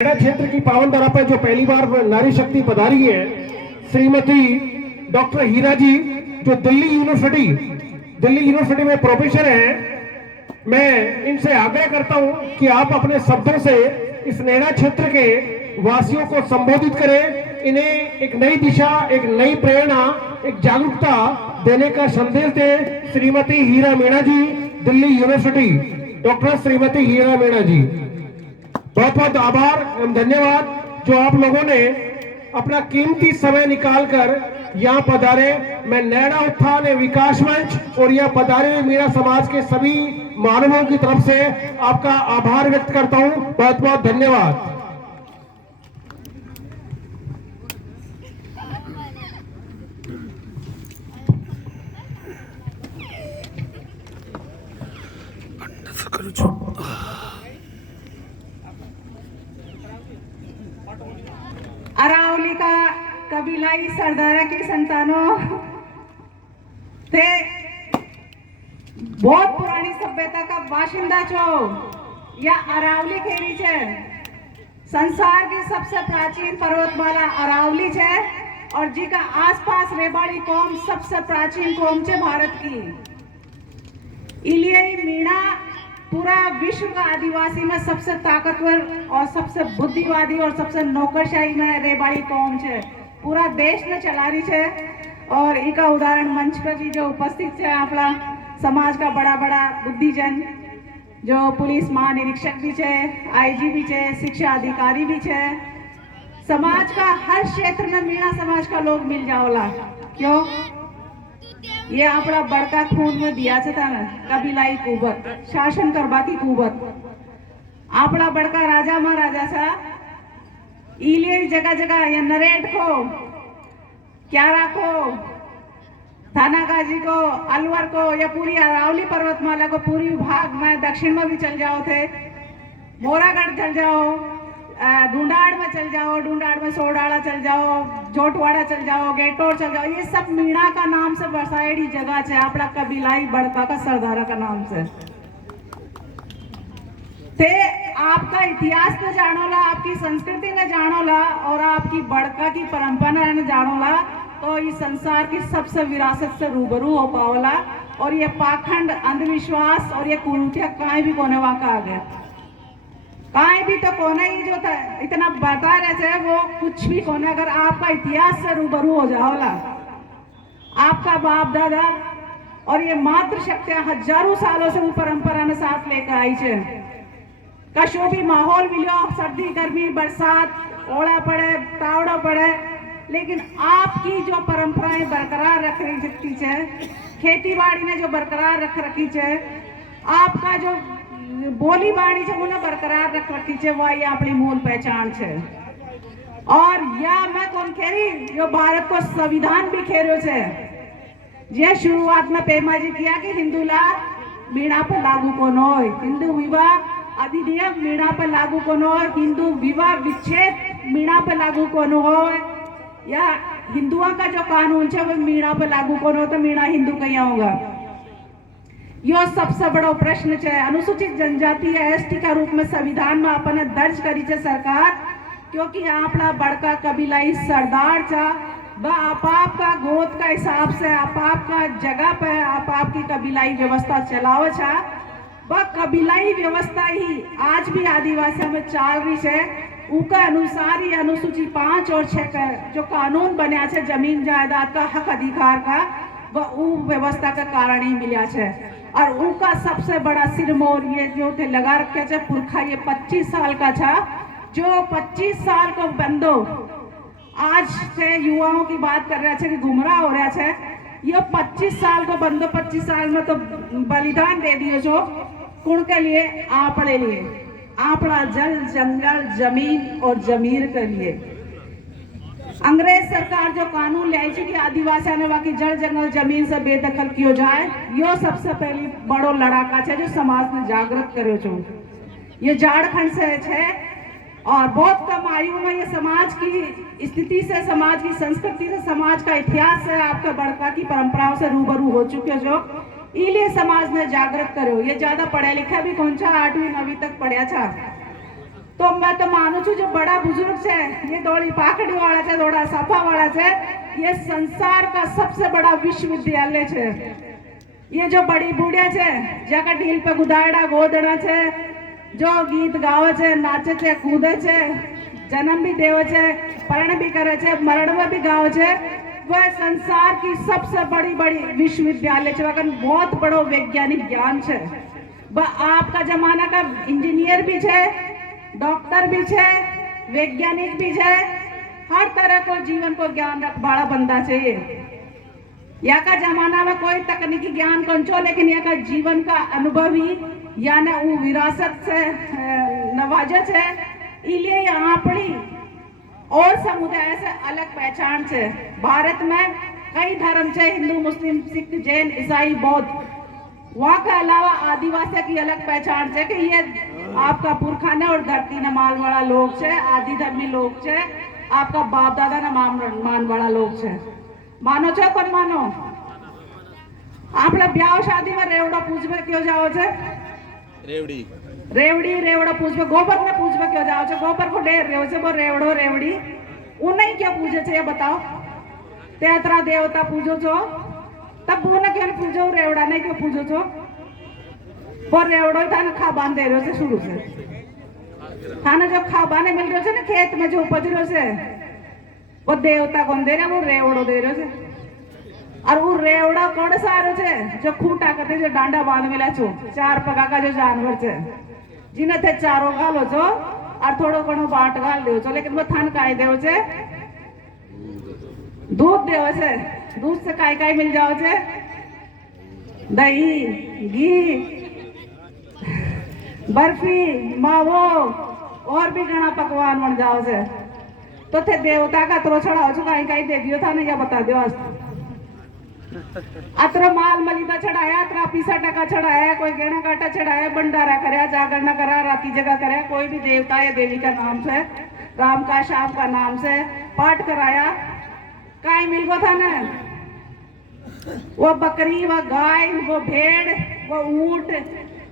नोएडा क्षेत्र की पावन धरा पर जो पहली बार नारी शक्ति पधारी है, श्रीमती डॉक्टर हीरा जी, जो दिल्ली यूनिवर्सिटी में प्रोफेसर हैं। मैं इनसे आग्रह करता हूं कि आप अपने शब्दों से इस नोएडा क्षेत्र के वासियों को संबोधित करें, इन्हें एक नई दिशा, एक नई प्रेरणा, एक जागरूकता देने का संदेश दें। श्रीमती हीरा मीणा जी, दिल्ली यूनिवर्सिटी, डॉक्टर श्रीमती हीरा मीणा जी, बहुत बहुत आभार एवं धन्यवाद जो आप लोगों ने अपना कीमती समय निकालकर यहाँ पधारे। मैं नोएडा उत्थान एवं विकास मंच और यहाँ पधारे हुए मीणा समाज के सभी मानवों की तरफ से आपका आभार व्यक्त करता हूँ। बहुत बहुत धन्यवाद। अरावली का कबीलाई सरदारा की संतानों थे, बहुत पुरानी सभ्यता का बाशिंदा छो या अरावली खेरी छे। संसार की सबसे प्राचीन पर्वतमाला अरावली छे और जी का आसपास रेबाड़ी कौम सबसे प्राचीन कौम छे भारत की। इलिए मीणा पूरा विश्व का आदिवासी में सबसे ताकतवर और सबसे बुद्धिवादी और सबसे नौकरशाही में रेबाड़ी कौम है, पूरा देश में चला रही है। और इनका उदाहरण मंच पर भी जो उपस्थित है अपना समाज का बड़ा बड़ा बुद्धिजन, जो पुलिस महानिरीक्षक भी है, आईजी भी है, शिक्षा अधिकारी भी है। समाज का हर क्षेत्र में मीणा समाज का लोग मिल जाओला। क्यों? ये अपना बड़का खून में दिया था ना, कबीलाई कुवत, शासन करवा की कुवत। अपना बड़का राजा महाराजा था, इलिए जगह जगह ये नरेट को, क्यारा को, थानागाजी को, अलवर को, या पूरी अरावली पर्वतमाला को, पूरी भाग में दक्षिण में भी चल जाओ थे, मोरागढ़ चल जाओ, ढूंढाड़ में चल जाओ, ढूंढाड़ में सोडाड़ा चल जाओ, जोटवाड़ा चल जाओ, गेटोर चल जाओ, ये सब मीणा का नाम से बसाएड़ी जगह है, अपना कबीलाई बड़का का सरदारा का नाम से। ते आपका इतिहास तो जानोला, आपकी संस्कृति ने जानोला और आपकी बड़का की परंपरा ने जानोला, तो इस संसार की सबसे विरासत से रूबरू हो पाओला। और ये पाखंड, अंधविश्वास और ये कुरीतियां कहीं भी कोने वाका आ गया, कहीं भी तो कोने ही जो था इतना बता रहे थे वो कुछ भी कोने। अगर आपका इतिहास से रूबरू हो जाओला, आपका बाप दादा और ये मातृशक्तियां हजारों सालों से वो परंपरा ने साथ लेकर आई है। कशो भी माहौल मिलो, सर्दी गर्मी बरसात, ओला पड़े तावड़ा पड़े, लेकिन आपकी जो परंपराएं बरकरार रख रखी है, खेती बाड़ी ने जो बरकरार रख रखी है, आपका जो बोली बाणी है उन्हें बरकरार रख रखी है, वह ये अपनी मूल पहचान है। और या मैं कौन खेरी जो भारत को संविधान भी खेरो है, ये शुरुआत में पेमा जी किया कि हिंदू ला मीणा पर लागू कौन हो, हिंदू विवाह अधिनियम मीणा पर लागू कौन हो, हिंदू विवाह विच्छेद मीणा पर लागू कौन हो, या हिंदुओं का जो कानून है वो मीणा पर लागू कौन हो, तो मीणा हिंदू कहीं होगा। यो सबसे बड़ो प्रश्न है। अनुसूचित जनजाति या एसटी का रूप में संविधान में अपने दर्ज करी है सरकार, क्योंकि अपना बड़का कबीलाई सरदार था, वह आप का गोद का हिसाब से आप का जगह पे आप की कबीलाई व्यवस्था चलावे छा। वह कबीलाई व्यवस्था ही आज भी आदिवासियों में चल रही है। उनका अनुसार ही अनुसूची 5 और 6 का जो कानून बना है जमीन जायदाद का हक अधिकार का, वह व्यवस्था का कारण ही मिला है। और उनका सबसे बड़ा सिरमौर ये जो थे लगा रखे थे पुरखा, ये 25 साल का था, जो 25 साल को बंदो आज से युवाओं की बात कर रहे थे कि गुमराह हो रहा है। ये 25 साल को बंदो 25 साल में तो बलिदान दे दिए जो कुण के लिए, आपड़े लिए, आपड़ा जल जंगल जमीन और जमीर के लिए। अंग्रेज सरकार जो कानून ले आई कि आदिवासी ने बाकी जल जंगल जमीन से बेदखल किया जाए, यो सबसे पहली बड़ो लड़ाका है जो समाज ने जागृत करो छो। ये झारखंड से है और बहुत कम आयु में ये समाज की स्थिति से, समाज की संस्कृति से, समाज का इतिहास से, आपका बड़का की परंपराओं से रूबरू हो चुके जो, इलिए समाज ने जागृत करो। ये ज्यादा पढ़े लिखा भी कौन सा 8वीं 9वीं तक पढ़ा था, तो तो मैं तो मानू छू जो बड़ा बुजुर्ग छे, ये थोड़ी पाकड़ी वाला छे, थोड़ा सफा वाला छे, ये संसार का सबसे बड़ा विश्वविद्यालय छे। ये जो बड़ी बूढ़िया छे, जका ढील पे गुदाड़ा गोदड़ा छे, जो गीत गावे छे, नाचे छे, कूदे छे, जन्म भी देवे छे, परण भी करे छे, मरण में भी गावे छे, वह संसार की सबसे बड़ी बड़ी विश्वविद्यालय छे। वगन बहुत बड़ो वैज्ञानिक ज्ञान छे। आपका जमाना का इंजीनियर भी छे, डॉक्टर भी छे, वैज्ञानिक भी छे, हर तरह को जीवन को ज्ञान रख बड़ा बंदा चाहिए। या का जमाना में कोई तकनीकी ज्ञान कंचो, लेकिन या का जीवन का अनुभवी यानी वो विरासत से नवाजे छे। इसलिए यहाँ पड़ी और समुदाय से अलग पहचान छे। भारत में कई धर्म छे, हिंदू, मुस्लिम, सिख, जैन, ईसाई, बौद्ध। वहाँ के अलावा आदिवासी की अलग पहचान छे कि ये आपका पुरखाने और धरती न मान वाला लोग छे, आदि धर्मी लोग छे, आपका बाप दादा न मान वाला लोग छे। मानो छो कोन मानो? आपने ब्याह शादी में रेवड़ो पूछवे क्यों जाओ छे? रेवड़ा पूछवे। गोबर ने पूछवे क्यों जाओ छे? गोबर को डेर रहो छे, वो रेवड़ो रेवड़ी उन्हें क्यों पूछे छे? ये बताओ। तेतरा देवता पूछो छो, तब बुने क्यों पूछो? रेवड़ा ने क्यों पूछो छो? वो रेवड़ो ही थाने खाबान दे रहे छे शुरू से। थाने जो खाबाने मिल रहे छे ना खेत में जो उपज रहे छे, वो देवता कौन दे रहे? वो रेवड़ो दे रहे छे। और वो रेवड़ा कौन सारो छे? जो खूंटा करते, जो डांडा बांध मिला छो, चार पगा का जो जानवर छे, जिन्हें थे चारों घालो छो और थोड़ो घणो बाट घाल दो छो, लेकिन वो थान काय देव छे? दूध देव छे। दूध से काय काय मिल जाओ छे? दही, घी, बर्फी, मावो और भी घना पकवान बन जाओ छे। तो थे देवता का त्रो चढ़ाओ छो, काई काई दे दियो था ने, या बता दियो। आज अतरा माल मलिदा चढ़ाया, अतरा पीसा टका चढ़ाया, कोई गेना काटा चढ़ाया, भंडारा करया, जागरण करा, राती जगह करया, कोई भी देवता या देवी का नाम से, राम का श्याम का नाम से पाठ कराया। काई मिल गो था ना? वो बकरी, वो गाय, वो भेड़, वो ऊंट,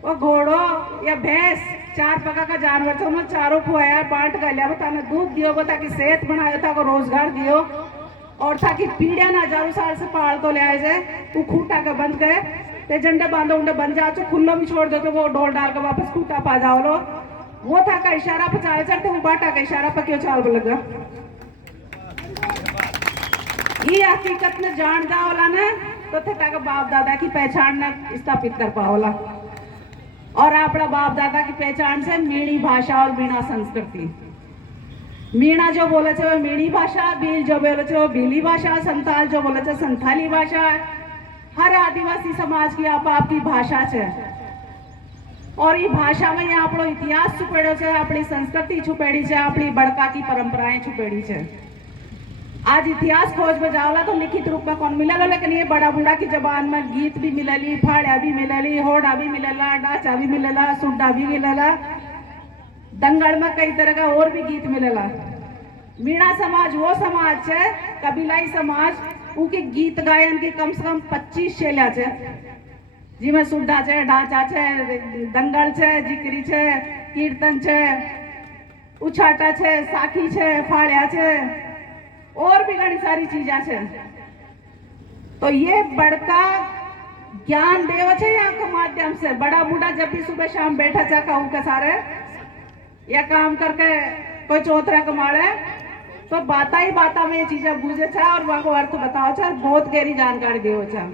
वो घोड़ो या भैंस, चार पगा का जानवर था, उन्होंने चारों खुआया, बांट गया, बता ने दूध दियो, बता कि सेहत बनाया था, को रोजगार दियो, और था कि पीढ़िया ना 1000 साल से पाल तो ले आए से, वो खूंटा का बंद करे, ते झंडे बांधो उन्हें बन जाओ, खुल्लो भी छोड़ दो तो वो ढोल डाल के वापस खूंटा पा जाओ लो। वो था का इशारा पर चाल चढ़ते, वो बाटा का इशारा पर क्यों चाल लगा? ये हकीकत में जान जाओला ने तो थे का बाप दादा की पहचान न स्थापित कर पाओला। और अपना बाप दादा की पहचान से मीणी भाषा और मीणा संस्कृति। मीणा जो बोले छे वो मीणी भाषा, भील जो बोले छे वो भीली भाषा, संताल जो बोले छे संथाली भाषा। हर आदिवासी समाज की आपकी भाषा छे और ये भाषा में यहाँ अपनो इतिहास छुपेड़ो छे, अपनी संस्कृति छुपेड़ी छे, अपनी बड़का की परंपराएं छुपेड़ी छे। आज इतिहास खोज में जाओला तो लिखित रूप में कौन मिलेलो, लेकिन ये बड़ा बूढ़ा की जबान में गीत भी मिलली, फाड़ा भी मिलली, होड़ा भी मिलेला, डाचा भी मिलेला, सुड्डा भी मिलेला, दंगल में कई तरह का और भी गीत मिलेला। मीणा समाज वो समाज है, कबीलाई समाज, उनके गीत गायन की कम से कम 25 शैलियां छे, जिसमें सुड्डा छे, डाचा छे, दंगल छे, जिक्री छे, कीर्तन छे, उछाटा छे, साखी छे, फाड़िया छे और भी घनी सारी चीजा छे। तो ये बड़का ज्ञान देव छे यहाँ के माध्यम से। बड़ा बूढ़ा जब भी सुबह शाम बैठा चाका के सारे या काम करके कोई चौतरा कमाड़े तो बाता ही बाता में ये चीजें बूझे छे और वहां को अर्थ बताओ छे, बहुत गहरी जानकारी देव छे।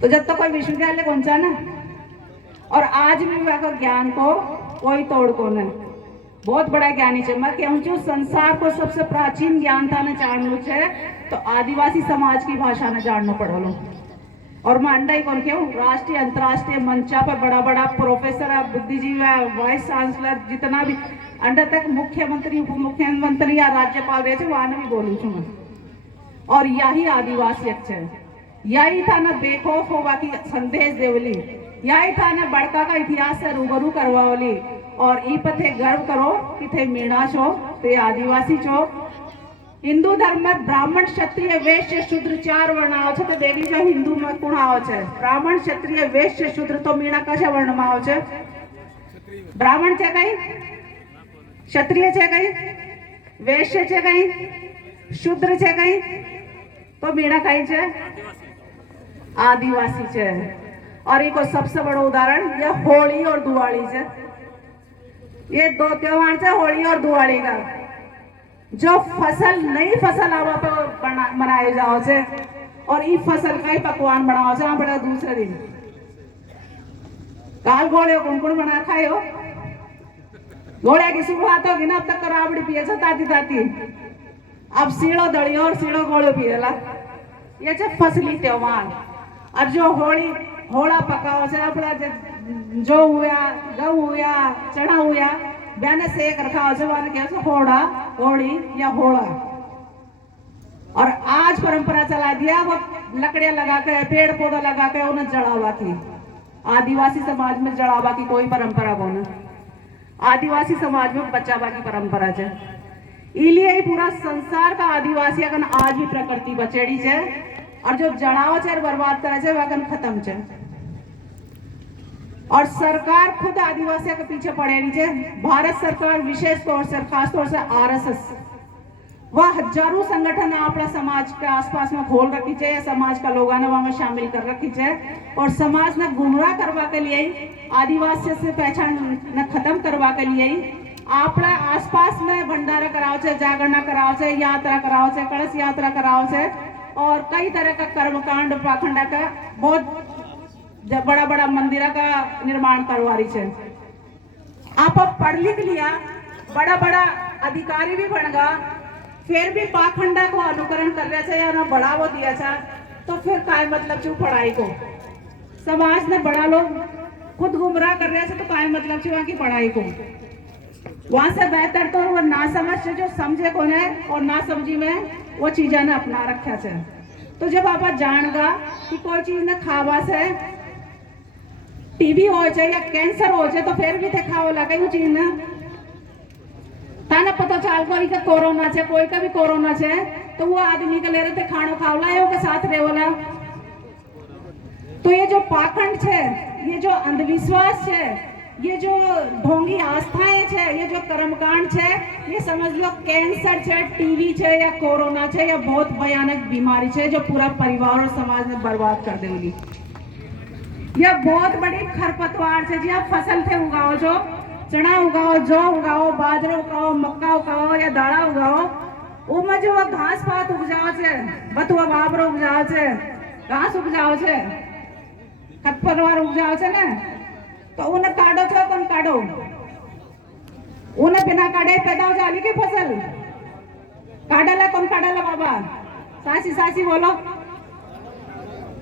तो जब तक कोई विश्वविद्यालय पहुंचा ना और आज भी वहां को ज्ञान को कोई तोड़ को नहीं, बहुत बड़ा ज्ञानी छे। मैं कहूँ छू संसार को सबसे प्राचीन ज्ञान था ने जानू छे तो आदिवासी समाज की भाषा ने जानना पड़ोलो। और मैं अंडा ही कौन कहूँ, राष्ट्रीय अंतर्राष्ट्रीय मंचा पर बड़ा बड़ा प्रोफेसर है, बुद्धिजीवी है, वाइस चांसलर, जितना भी अंडा तक मुख्यमंत्री, उप मुख्यमंत्री या राज्यपाल रहे थे वहां भी बोलू छू मैं। और यही आदिवासी है, यही था ना बेखौफ होगा की संदेश देवली, यही था ना बड़का का इतिहास से रूबरू करवावली। और ई पथे गर्व करो कि थे मीणा छो, ते आदिवासी छो। हिंदू धर्म में ब्राह्मण, क्षत्रिय, वैश्य, शूद्र 4 वर्ण आओ छे। तो देखी जो हिंदू में कोण आओ छे, ब्राह्मण, क्षत्रिय, वैश्य, शूद्र। तो मीणा कशा वर्ण में आओ छे? ब्राह्मण छे कई ક્ષત્રિય છે કઈ, વૈશ્ય છે કઈ, શુદ્ર છે કઈ, तो मीणा कहीं છે, आदिवासी છે। और एक सबसे बड़ा उदाहरण ये होली और दिवाली है। ये दो त्योहार है, होली और दिवाली का। जो फसल नई फसल आवा पे मनाए जाओ छे और ई फसल का ही पकवान बनाओ छे। बड़ा दूसरे दिन काल गोले कौन बना खायो, गोले की शुरुआत होगी ना, अब तक तो राबड़ी पिए छे ताती ताती, अब सीड़ो दड़ियो और सीड़ो गोलो पिएला। ये छे फसली त्योहार। और जो होली होड़ा पकाओ छे अपना जो हुआ गऊ हुआ चना हुआ बेने सेक रखाओ छे, वाने कहे छे होड़ा, होड़ी या होड़ा। और आज परंपरा चला दिया वो लकड़ियां लगा के, पेड़ पौधा लगा के उन्हें जड़ावा की। आदिवासी समाज में जड़ावा की कोई परंपरा कौन, आदिवासी समाज में बचावा की परंपरा है। इसलिए ही पूरा संसार का आदिवासी अगन आज भी प्रकृति बचेड़ी है और जो जड़ाव है बर्बाद करे है वह खत्म है। और सरकार खुद आदिवासियों के पीछे पड़ेली है। भारत सरकार विशेष तौर से, खास तौर से आरएसएस, वह हजारों संगठन अपना समाज के आसपास में खोल रखी है, समाज का लोगों ने वहां शामिल कर रखी है। और समाज ने गुमराह करवा के लिए, आदिवासी से पहचान न खत्म करवा के लिए अपना आसपास में भंडारा कराओ छे, जागरणा कराओ छे, यात्रा कराओ छे, कलश यात्रा कराओ छे और कई तरह का कर्मकांड पाखंडा का बहुत बड़ा बड़ा मंदिर का निर्माण करवा रही है। आप पढ़ लिख लिया, बड़ा बड़ा अधिकारी भी बन गया, फिर भी पाखंडा को अनुकरण कर रहे थे या ना बढ़ावा दिया था, तो फिर काय मतलब चू पढ़ाई को। समाज ने बड़ा लोग खुद गुमराह कर रहे थे तो काय मतलब चू वहां की पढ़ाई को। वहां से बेहतर तो वो ना समझ से जो समझे कौन है और ना समझी में वो चीजा ने अपना रखा है। तो जब आप जानगा कि कोई चीज ने खावा से टीबी हो जाए या कैंसर हो जाए तो फिर भी थे खाओ लगा वो चीज ने ताना पता चल कोई का कोरोना है, कोई का भी कोरोना है, तो वो आदमी के ले रहे थे खानो खावला के साथ रेवला। तो ये जो पाखंड है, ये जो अंधविश्वास है, ये जो ढोंगी आस्थाएं है, ये जो कर्मकांड है, ये समझ लो कैंसर है, टीवी है या कोरोना है या बहुत भयानक बीमारी है जो पूरा परिवार और समाज में बर्बाद कर देगी। यह बहुत बड़ी खरपतवार है जी। आप फसल थे उगाओ, जो चना उगाओ, जौ उगाओ, बाजरा उगाओ, मक्का उगाओ या दाड़ा उगाओ, उनमें जो घास पात उपजाओ छे, बथुआ बाबरो उपजाओ छे, घास उपजाओ छे, खरपतवार उपजाओ छे ने, तो उन्हें काटो छो कौन काटो, उन्हें बिना काटे पैदा हो जाली की फसल काटला कौन काटला बाबा, सासी सासी बोलो,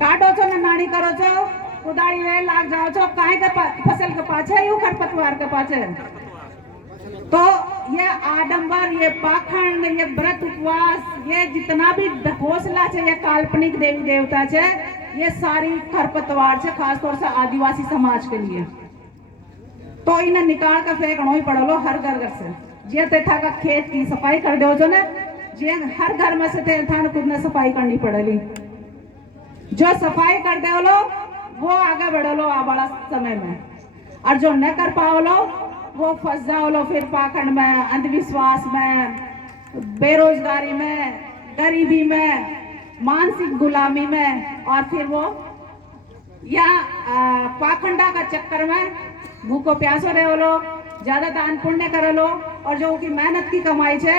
काटो छो ना नानी करो छो, कुदाड़ी ले लाग जाओ छो, काहे के फसल के पाछे यू खरपतवार के पाछे। तो ये आडंबर, ये पाखंड, ये व्रत उपवास, ये जितना भी घोषला है, ये काल्पनिक देवी देवता है, ये सारी खरपतवार है, खासतौर से आदिवासी समाज के लिए। तो इन्हें निकाल कर फेंकना ही पड़ो हर घर से। जे तेथा का खेत की सफाई कर दो जो ने, जे हर घर में से तेथा ने खुद ने सफाई करनी पड़ेगी। जो सफाई कर दे लो वो आगे बढ़ो लो आ बड़ा समय में, और जो न कर पाओ लो वो फंस जाओ लो फिर पाखंड में, अंधविश्वास में, बेरोजगारी में, गरीबी में, मानसिक गुलामी में, और फिर वो या पाखंडा का चक्कर में भूखो प्यासो रहे लो, ज्यादा दान पुण्य करे लो, और जो की मेहनत की कमाई है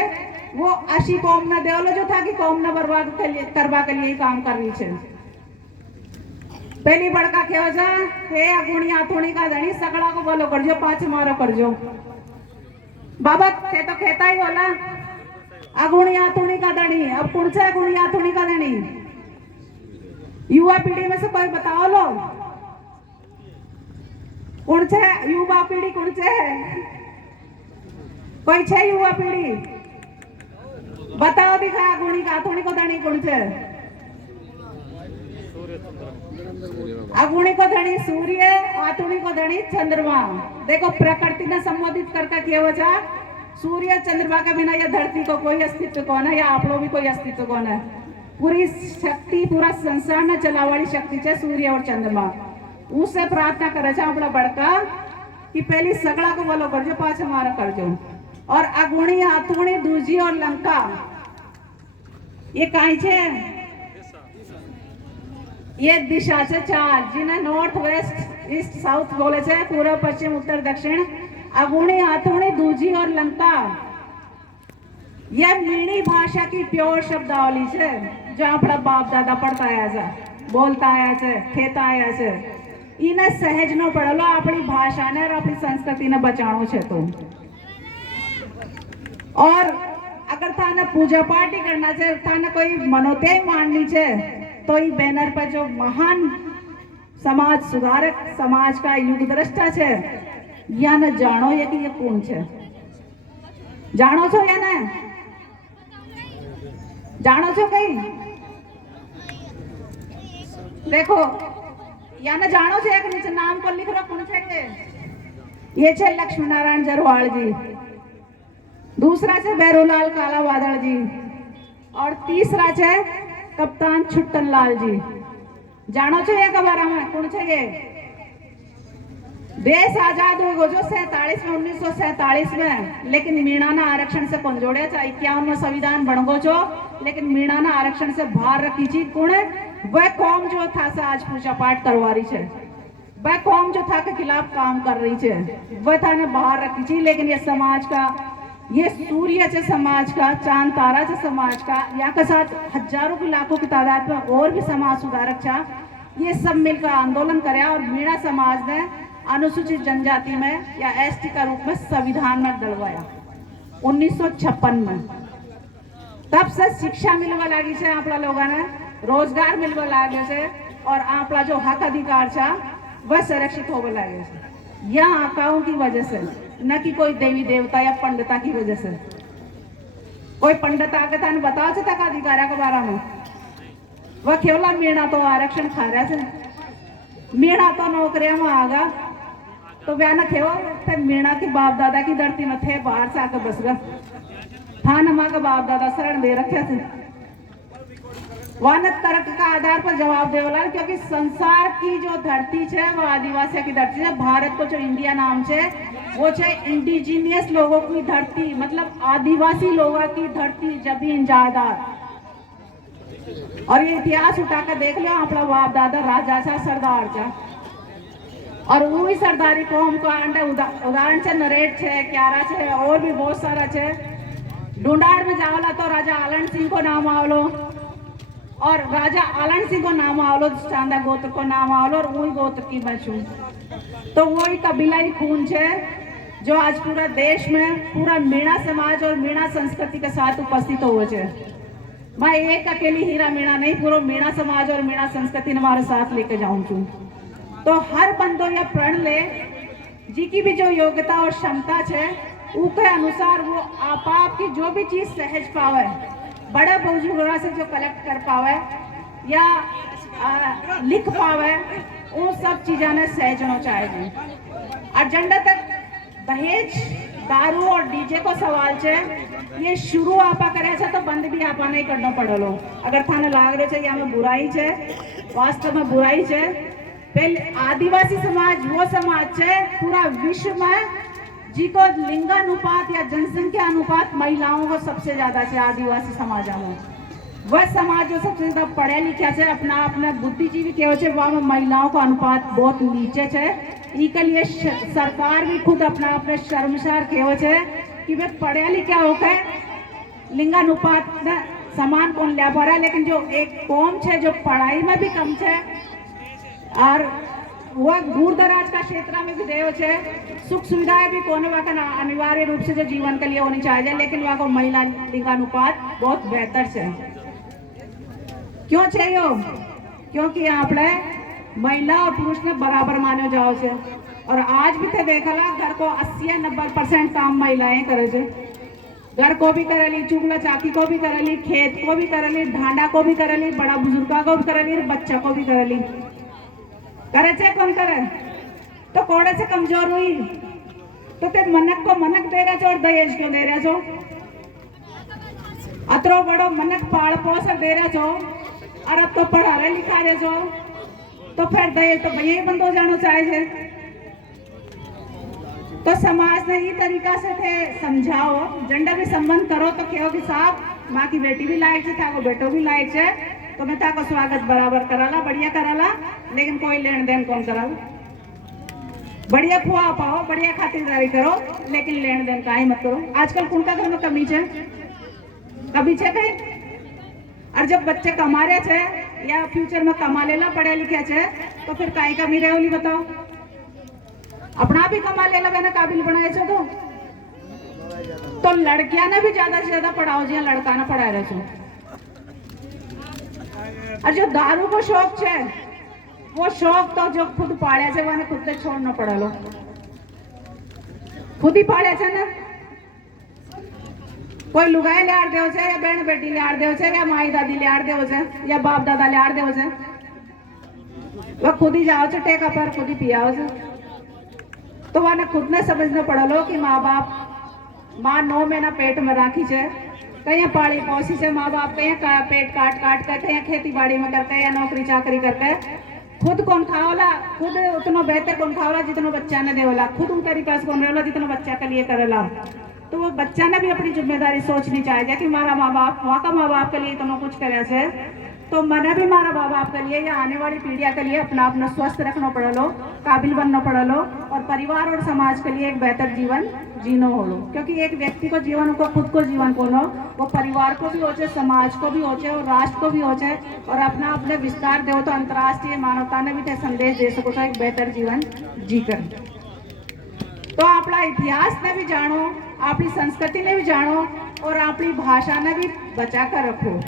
वो अशी कौम न दे लो जो था कि कौम न बर्बाद करवा के लिए काम कर रही है। पहली बड़का कहो जा हे अगुणी आथुणी का धनी, सगड़ा को बोलो करजो, पाछ मारो करजो। बाबा थे तो कहता ही बोला अगुणी आथुणी का धनी, अब कौन से अगुणी आथुणी का धनी? युवा पीढ़ी में से कोई बताओ लो कौन से युवा पीढ़ी, कौन से है? कोई छे युवा पीढ़ी बताओ, दिखा अगुणी का आथुणी को धनी कौन से? अगुणी को धनी सूर्य, आतुणी को धनी चंद्रमा। देखो प्रकृति ने संबोधित करके किया वजह, सूर्य चंद्रमा के बिना यह धरती को कोई अस्तित्व कौन है या आप लोग भी कोई अस्तित्व कौन है? पूरी शक्ति, पूरा संसार ने चलावाली शक्ति है सूर्य और चंद्रमा। उससे प्रार्थना करे अपना बड़का कि पहली सगड़ा को बोलो करजो, पाछ हमारा करजो। और अगुणी आतुणी दूजी और लंका ये काई छे ये दिशा छे चार जिन्हें नॉर्थ वेस्ट ईस्ट साउथ बोले छे पूर्व पश्चिम उत्तर दक्षिण अगुणी आतुणी दूजी और लंका यह मीणी भाषा की प्योर शब्दावली छे जो अपना बाप दादा पढ़ता आया छे बोलता आया छे खेता आया छे इने सहज नो पड़ेलो अपनी भाषा ने और अपनी संस्कृति ने बचाणो छे तो और अगर थाने पूजा पाठ ही करना छे थाने कोई मनोते माननी छे तो ई बैनर पर जो महान समाज सुधारक समाज का युग दृष्टा छे या न जानो ये कि ये कौन छे जानो छो या न जानो छो कई देखो या न जानो छे कि नीचे नाम को लिख रो कौन छे के ये छे लक्ष्मी नारायण जरवाल जी दूसरा छे भैरोलाल काला वादळ जी और तीसरा छे कप्तान छुट्टन लाल जी जानो छो ये बारे में कौन छे ये देश आजाद हो गयो जो 47 में 1947 में लेकिन मीणा आरक्षण से कौन जोड़े 51 में संविधान बन गो छो लेकिन मीणा आरक्षण से बाहर रखी छी कौन वह कौम जो था से आज पूजा पाठ करवा रही है वह कौम जो था के खिलाफ काम कर रही है वह था ने बाहर रखी थी लेकिन ये समाज का ये सूर्य से समाज का चांद तारा से समाज का या के साथ हजारों की लाखों की तादाद में और भी समाज सुधारक था ये सब मिलकर आंदोलन करे और मीणा समाज ने अनुसूचित जनजाति में या एसटी का रूप में संविधान में डलवाया 1956 में तब से शिक्षा मिलवा लगी है आपला लोगों ने रोजगार मिलवा लगे से और आपला जो हक अधिकार था वह संरक्षित होने लगे से यह आकाओं की वजह से न कि कोई देवी देवता या पंडिता की वजह से कोई पंडित आके था बताओ से तक अधिकार के बारे में वह केवल मीणा तो आरक्षण खा रहा है मीणा तो नौकरियां में आगा तो वह न थे मीणा के बाप दादा की धरती में थे बाहर से आकर बस गए था नमा का बाप दादा शरण दे रखे थे वह तर्क का आधार पर जवाब देवला क्योंकि संसार की जो धरती है वो आदिवासी की धरती है भारत को जो इंडिया नाम है वो है इंडिजीनियस लोगों की धरती मतलब आदिवासी लोगों की धरती जमीन जायदाद और ये इतिहास उठाकर देख लो अपना बाप दादा राजा था सरदार था और वही सरदारी कौम को उदाहरण से नरेट है क्यारा है और भी बहुत सारा है ढूंढाड़ में जावला तो राजा आलन सिंह को नाम आवलो और राजा आलन सिंह को नाम आवलो चांदा गोत्र को नाम आवलो और वही गोत्र की मैं छू तो वही कबीला ही खून है जो आज पूरा देश में पूरा मीणा समाज और मीणा संस्कृति के साथ उपस्थित हुए है मैं एक अकेली हीरा मीणा नहीं पूरा मीणा समाज और मीणा संस्कृति ने हमारे साथ लेके जाऊं छू तो हर बंदो यह प्रण ले जी की भी जो योग्यता और क्षमता है उसके अनुसार वो आप की जो भी चीज सहज पावे बड़े बुजुर्गों से जो कलेक्ट कर पावे या लिख पावे वो सब चीज़ें ने सहजना चाहिए एजेंडा तक दहेज दारू और डीजे को सवाल है ये शुरू आपा करे तो बंद भी आपा नहीं करना पड़ेलो अगर थाने लाग रहे है यहाँ में बुराई है वास्तव में बुराई है पहले आदिवासी समाज वो समाज है पूरा विश्व में जी को लिंगानुपात या जनसंख्या अनुपात महिलाओं को सबसे ज्यादा है आदिवासी समाज में वह समाज जो सबसे ज्यादा पढ़े लिखे है अपना बुद्धिजीवी के वहाँ में महिलाओं का अनुपात बहुत नीचे है इसके लिए सरकार भी खुद अपने शर्मसार के कि वे पढ़े लिखे होकर लिंगानुपात में समान कौन लिया पा रहा है लेकिन जो एक कौम है जो पढ़ाई में भी कम है और वह दूर दराज का क्षेत्र में भी देव है सुख सुविधाएं भी कोने वहाँ अनिवार्य रूप से जो जीवन के लिए होनी चाहिए लेकिन वहाँ को महिला लिंगानुपात बहुत बेहतर है क्यों चाहिए क्योंकि यहाँ पे महिला और पुरुष ने बराबर माने जाओ से और आज भी तो देखला घर को 80-90% काम महिलाएं करे छे घर को भी करेली चुगला चाकी को भी करेली खेत को भी करेली ढांडा को भी करेली बड़ा बुजुर्गा को भी करेली बच्चा को भी करेली करे छे कौन करे तो कोड़े से कमजोर हुई तो ते मनक को मनक दे रहा छो और दहेज क्यों दे रहा छो अतरो बड़ो मनक पाल पोस दे रहा छो और अब तो पढ़ा रहे लिखा रहे छो तो फिर दहेज तो भैया बंद हो जाना चाहिए तो समाज ने ये तरीका से थे समझाओ जेंडर भी संबंध करो तो कहो कि साहब माँ की बेटी भी लायक है, था को बेटो भी लायक है, तो मैं ताको स्वागत बराबर कराला, बढ़िया कराला, लेकिन कोई लेन देन कौन कराला। बढ़िया खुआ पाओ, बढ़िया खातिरदारी करो, लेकिन लेन देन का ही मत करो। आजकल कुनका घर में कमी है, कभी है कहीं। और जब बच्चे कमा रहे थे या फ्यूचर में कमा लेला पढ़े लिखे छे, तो फिर काई कमी रहे होली बताओ। अपना भी कमा लेला मैंने काबिल बनाए छे तो लड़कियां ने भी ज्यादा से ज्यादा पढ़ाओ जी, लड़का ना पढ़ाए रहे छे। और जो दारू को शौक है, वो शौक तो जो खुद पाड़े छे वो खुद से छोड़ना पड़ेलो, खुद ही पाड़े छे ना। कोई लुगाई लियाड़ देव छे या बहन बेटी लियाड़ देव छे या माई दादी लियाड़ देव छे या बाप दादा लियाड़ देव छे, वो खुद ही जाओ छे टेका पर, खुद ही पियाओ छे। तो वाने खुद ने समझना पड़ेलो कि माँ बाप, माँ 9 महीना पेट में राखी छे, कहीं पाली पोसी छे माँ बाप, कहीं पेट काट काट कर, कहीं खेती बाड़ी में करके या नौकरी चाकरी करके, खुद कौन खावला, खुद उतना बेहतर कौन खावला जितना बच्चा ने देवला, खुद उन तरीका से कौन रहेला जितना बच्चा के लिए करेला। तो वो बच्चा ने भी अपनी जिम्मेदारी सोचनी चाहिए कि हमारा माँ बाप, वहाँ का माँ बाप के लिए इतना कुछ करे से, तो मैंने भी हमारा माँ बाप के लिए या आने वाली पीढ़िया के लिए अपना अपना स्वस्थ रखना पड़ेलो, काबिल बनना पड़ेलो, और परिवार और समाज के लिए एक बेहतर जीवन जीनो होलो। क्योंकि एक व्यक्ति को जीवन को खुद को जीवन बोलो, वो परिवार को भी होचे, समाज को भी होचे और राष्ट्र को भी होचे, और अपना अपने विस्तार दो तो अंतर्राष्ट्रीय मानवता ने भी संदेश दे सको तो एक बेहतर जीवन जी कर। तो अपना इतिहास ने भी जानो, अपनी संस्कृति ने भी जानो, और अपनी भाषा ने भी बचा कर रखो।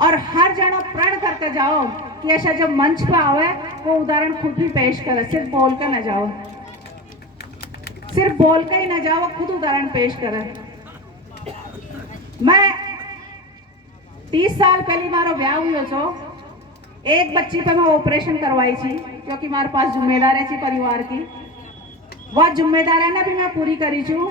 और हर जनो प्रण करके जाओ कि ऐसा जब मंच पर आवे वो उदाहरण खुद भी पेश करे, सिर्फ बोल कर न जाओ, सिर्फ बोल कर ही न जाओ, खुद उदाहरण पेश करे। मैं 30 साल पहले मारो ब्याह हुई छो, एक बच्ची पे मैं ऑपरेशन करवाई थी, क्योंकि हमारे पास जिम्मेदारी थी परिवार की। वह जिम्मेदारी ने भी मैं पूरी करी छू,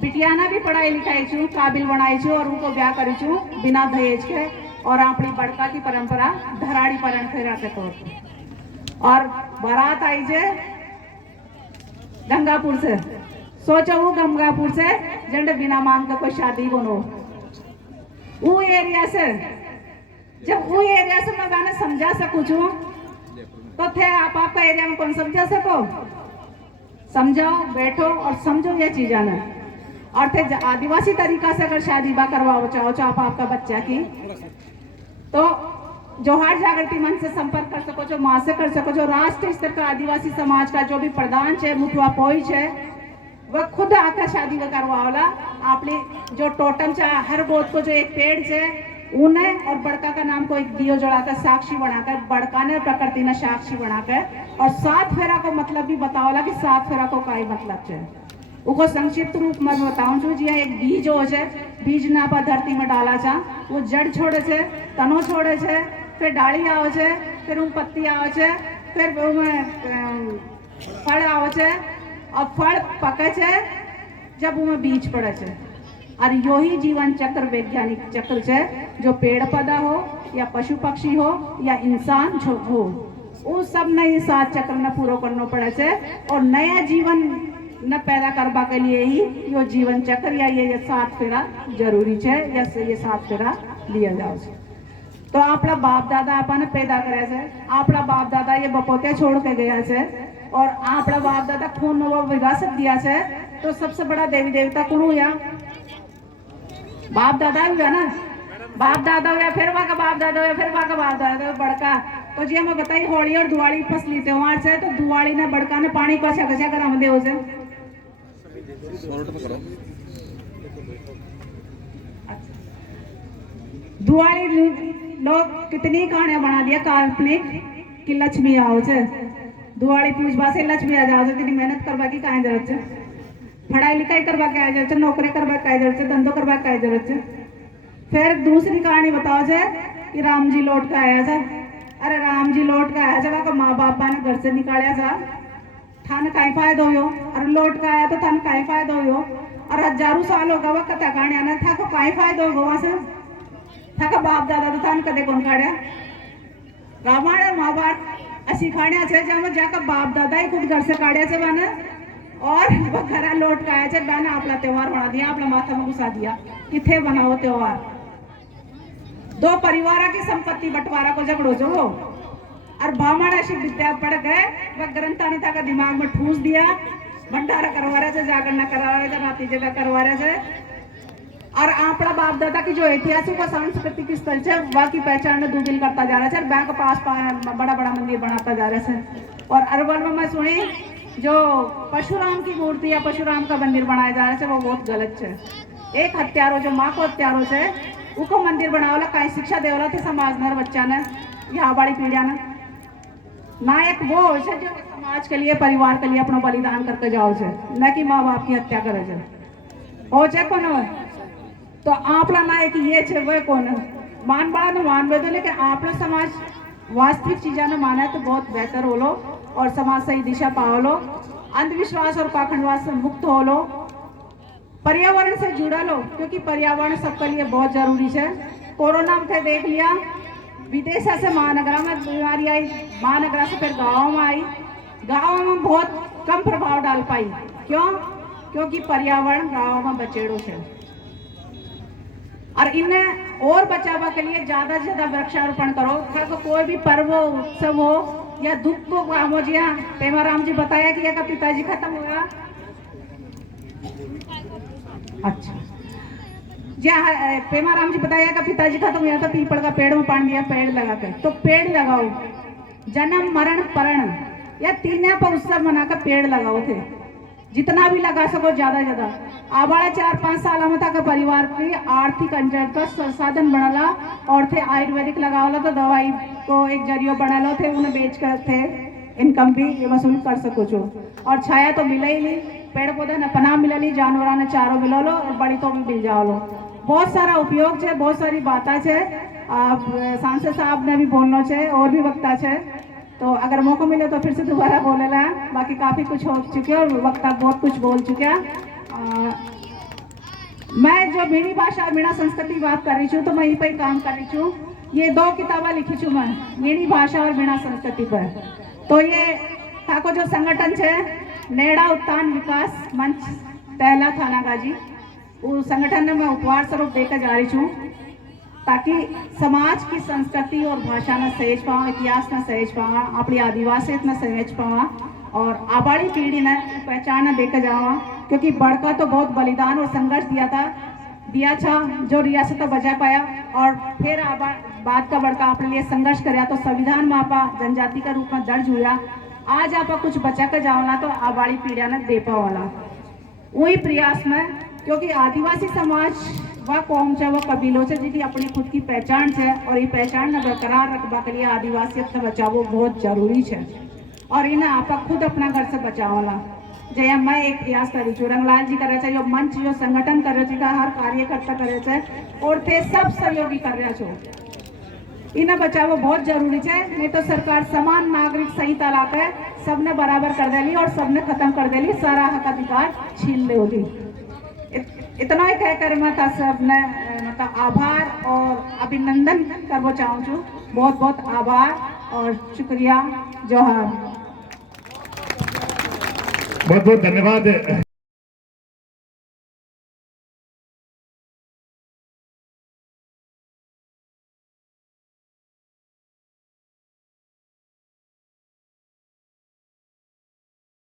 बिटिया ने भी पढ़ाई लिखाई छू, काबिल बनाई छू, और उनको ब्याह करी छू बिना दहेज के, और अपनी बड़का की परंपरा धराड़ी परण फेरा के तौर पर। और बारात आई जे गंगापुर से, सोचो वो गंगापुर से जंड बिना मांग के कोई शादी बनो, वो एरिया से, जब वो एरिया से मैं गाने समझा सकूं छू, तो थे आप आपका एरिया में कौन समझा सको, समझाओ, बैठो और समझो ये चीज़ ना। और थे आदिवासी तरीका से अगर शादी बा करवाओ चाहो आप आपका बच्चा की, तो जोहार जागृति मंच से संपर्क कर सको, जो माँ से कर सको, जो राष्ट्रीय स्तर का आदिवासी समाज का जो भी प्रधान है, मुखवा पोइच है, वह खुद आकर शादी में करवाओला। आपने जो टोटम चाह हर बोध को जो एक पेड़ है उन्हें, और बड़का का नाम को एक दियो जोड़ाकर साक्षी बनाकर, बड़का ने प्रकृति ने साक्षी बनाकर, और 7 फेरा को मतलब भी बताओला कि 7 फेरा को का मतलब है। उसको संक्षिप्त रूप में बताऊं छू, जी एक बीज हो है, बीज ना पर धरती में डाला जा, वो जड़ छोड़े छे, तनो छोड़े छे, फिर डाली आओ छे, फिर उन पत्ती आओ छे, फिर फल आओ छे, और फल पके छे जब उनमें बीज पड़े छे। और यो ही जीवन चक्र वैज्ञानिक चक्र छे, जो पेड़ पौधा हो या पशु पक्षी हो या इंसान हो, वो सब ने ये 7 चक्र ने पूरा करना पड़े छे, और नया जीवन न पैदा करवा के लिए ही यो जीवन चक्र या ये 7 फेरा जरूरी है, या ये 7 फेरा लिया जाओ छे। तो आपला बाप दादा आपने पैदा करे छे, आपला बाप दादा ये बपोते छोड़ के गया छे, और आपला बाप दादा खून वो विरासत दिया छे, तो सबसे बड़ा देवी देवता कौन हुआ, बाप दादा हुआ ना। बाप दादा हुआ, फिर वहाँ का बाप दादा हुआ, फिर वहाँ का बाप दादा बड़का। तो जी हमें बताइए होली और दिवाली फसली त्योहार से, तो दिवाली ने बड़का ने पानी को अच्छा कर हम दे उसे दिवाली लोग कितनी कहानियां बना दिया काल्पनिक कि लक्ष्मी आओ छे, दिवाली पूजवा से लक्ष्मी आ जाओ छे, तेरी मेहनत करवा की काहे जरूरत है, पढ़ाई लिखाई करवा के जरूरत है, नौकरी करवा के जरूरत है, धंधो करवा के जरूरत है। फिर दूसरी कहानी बताओ छे कि राम जी लौट के आया था। अरे राम जी लौट के आया था, माँ बापा ने घर से निकाला था, थाने काई फायदो हो, और लौट के आया तो थाने काई फायदो हो, और हजारों साल होगा वह कथा कहानी आना था को काई फायदो होगा वहां से, था का बाप दादा तो थाने कदे कौन काढ़्या। रामायण महाभारत असी कहानियां छे, जेमां जाका बाप दादा ही खुद घर से काढ़्या छे वाने, और वो घरा लौट के आया मैंने अपना त्योहार बना दिया, अपना माथा में घुसा दिया। किथे बनाओ त्योहार, दो परिवार की संपत्ति बंटवारा को झगड़ो जो वो और ब्राह्मण ऐसी विद्या पढ़ गए, वह ग्रंथानिता का दिमाग में ठूस दिया, भंडारा करवा रहे थे, जागरण करवा रहे थे, नाती जगह करवा रहे थे। और आपड़ा बाप दादा की जो ऐतिहासिक और सांस्कृतिक स्थल है वह की पहचान में दूबिल करता जा रहा है। बैंक पास बड़ा बड़ा मंदिर बनाता जा रहा है। और अरवल में मैं सुनी जो परशुराम की मूर्ति या परशुराम का मंदिर बनाया जा रहा है वो बहुत गलत है। एक हत्यारो जो माँ को हत्यारो से उको मंदिर बनावला कहीं शिक्षा देवला थे समाज ने बच्चा ने या बड़ी पीढ़िया ने नायक वो हो जो समाज के लिए परिवार के लिए अपना बलिदान करके जाओ से, न कि माँ बाप की हत्या करे से हो चाहे कौन हो। तो आपला नायक ये छे वह कौन है मान बड़ा न मान दो, लेकिन आपला समाज वास्तविक चीजा ने माना है तो बहुत बेहतर हो लो और समाज सही दिशा पाओ लो, अंधविश्वास और पाखंडवाद से मुक्त हो लो, पर्यावरण से जुड़ा लो क्योंकि पर्यावरण सबके लिए बहुत जरूरी है। कोरोना में देख लिया, विदेश से महानगरा में बीमारी आई, महानगरा से फिर गाँव में आई, गाँव में बहुत कम प्रभाव डाल पाई। क्यों? क्योंकि पर्यावरण गाँव में बचेड़ो है। और इन्हें और बचावा के लिए ज्यादा से ज्यादा वृक्षारोपण करो। खैर कोई भी पर्व हो, उत्सव हो या दुख को काम हो, जी हाँ पेमाराम जी बताया कि का पिताजी खत्म हुआ। अच्छा जी हाँ, पेमाराम जी बताया का पिताजी खत्म हुआ तो पीपल का पेड़ में पानी दिया, पेड़ लगा कर। तो पेड़ लगाओ, जन्म मरण परण या तीनों पर उत्सव मनाकर पेड़ लगाओ थे, जितना भी लगा सको ज्यादा ज्यादा। आबाड़ा 4-5 साल में था परिवार की आर्थिक अंजन का संसाधन बनला और थे आयुर्वेदिक लगावला तो दवाई को एक जरियो बनालो थे, उन्हें बेच कर थे इनकम भी वसूल कर सको छो। और छाया तो मिले ही नहीं, पेड़ पौधे ने पनाह मिले नहीं, जानवरा ने चारों मिलो लो और बड़ी तो भी मिल जाओ लो। बहुत सारा उपयोग है, बहुत सारी बातें है। आप सांसद साहब ने भी बोलना है और भी वक्ता है, तो अगर मौका मिले तो फिर से दोबारा बोले ला। बाकी काफी कुछ हो चुके और वक्ता बहुत कुछ बोल चुके। मैं जो मेरी भाषा मीणा संस्कृति बात कर रही हूँ तो मैं यहीं पर काम कर रही हूँ। ये 2 किताबें लिखी छू मैं मेरी भाषा और मीणा संस्कृति पर। तो ये थाको जो संगठन है नेड़ा उत्थान विकास मंच तहला थानागाजी, उस संगठन में मैं उपहार स्वरूप देकर जा रही हूँ ताकि समाज की संस्कृति और भाषा न सहेज पावा, इतिहास न सहेज पावा, अपनी आदिवासियत न सहेज पावा और आबाड़ी पीढ़ी ने पहचान न देकर जावा। क्योंकि बड़का तो बहुत बलिदान और संघर्ष दिया था जो रियासत बचा पाया और फिर बात का बड़का अपने लिए संघर्ष कराया तो संविधान में आपा जनजाति का रूप में दर्ज हुआ। आज आपा कुछ बचा कर जाओला तो आबाड़ी पीढ़िया ने दे पावाला वही प्रयास में, क्योंकि आदिवासी समाज वह कौम है, वह कबीलों से जिनकी अपनी खुद की पहचान है और ये पहचान न बरकरार रखवा के लिए आदिवासियत ने बचावो बहुत जरूरी है और इन्हें आपा खुद अपना घर से बचावाला। जय मैं एक प्रयास करी छू, रंगलाल जी करे जो मंच जो संगठन करे हर कार्यकर्ता करे और थे सब सहयोगी कर रहा छो, इन्हें बचावो बहुत जरूरी है। नहीं तो सरकार समान नागरिक सही तलाक है सबने बराबर कर देली और सबने खत्म कर देली, सारा हक अधिकार छीन ले होगी। इतना ही कहकर मैं था सबने मतलब आभार और अभिनंदन करना चाहूँ छू। बहुत बहुत आभार और शुक्रिया। जोहार। बहुत बहुत धन्यवाद।